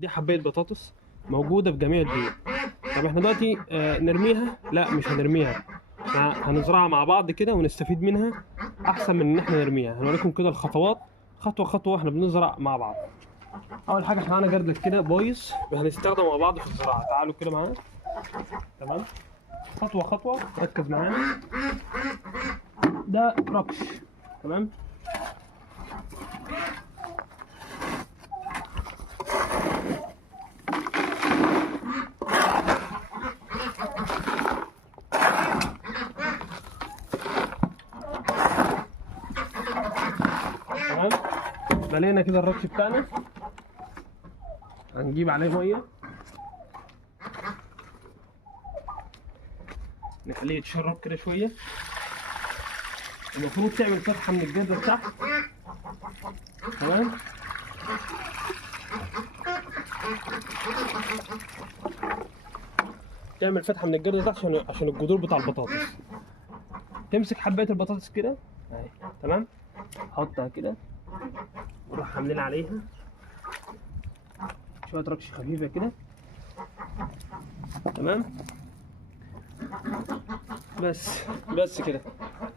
دي حبايه بطاطس موجوده في جميع البيوت. طب احنا دلوقتي نرميها؟ لا مش هنرميها، احنا هنزرعها مع بعض كده ونستفيد منها احسن من ان احنا نرميها. هنوريكم كده الخطوات خطوه خطوه واحنا بنزرع مع بعض. اول حاجه احنا معانا جردل كده بايظ هنستخدمه مع بعض في الزراعه. تعالوا كده معانا. تمام، خطوه خطوه ركز معانا. ده ركش. تمام، تمام. ملينا كده الركش بتاعنا، هنجيب عليه ميه نخليه يتشرب كده شويه. المفروض تعمل فتحه من الجردل تحت. تمام، تعمل فتحه من الجردل تحت عشان الجذور بتاع البطاطس. تمسك حبايه البطاطس كده اهي. تمام، حطها كده وروح عاملين عليها شويه ركش خفيفه كده. تمام، بس كده.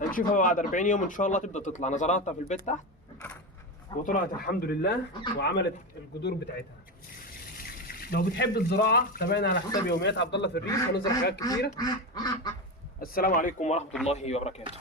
هنشوفها بعد 40 يوم ان شاء الله تبدا تطلع. انا زرعتها في البيت تحت وطلعت الحمد لله وعملت الجذور بتاعتها. لو بتحب الزراعه تابعنا على حساب يوميات عبد الله في الريف، هنزرع حاجات كتيره. السلام عليكم ورحمه الله وبركاته.